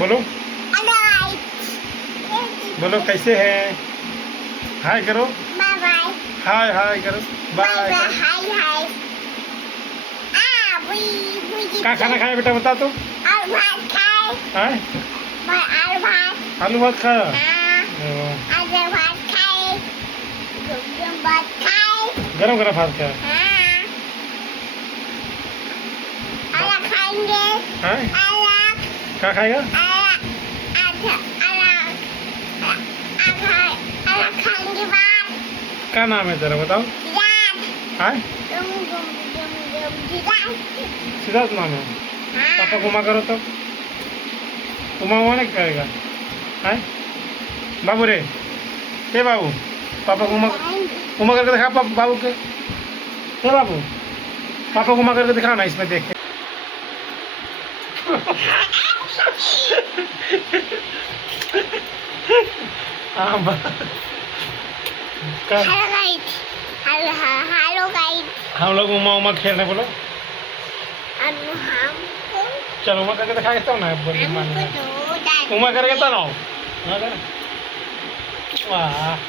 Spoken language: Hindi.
बोलो बोलो कैसे हैं। हाय करो। Bye bye. हाय हाय करो। बाय। हाय हाय। क्या खाना खाया बेटा बता तो। आलू भात खाए। हाय आलू भात। आलू भात खाया। आलू भात खाए। गरम भात खाए। गरम गरम भात खाया। अलग खाएंगे। हाय अलग। क्या खाएगा। अलग खाएंगे बात। क्या नाम है तेरा बताओ। हाय सिद्धार्थ नाम है। पापा घुमा करो तो घुमा नहीं करेगा। हाय बाबू रे हे बाबू पापा घुमा घुमा करके दिखा बाबू के। हे बाबू पापा घुमा करके दिखा ना इसमें देख के। हाँ हेलो गाइस। हम लोग उमा उमा खेल रहे बोलो। चलो उमा करके दिखा तब ना बोली मान उमा करके तो ना वाह।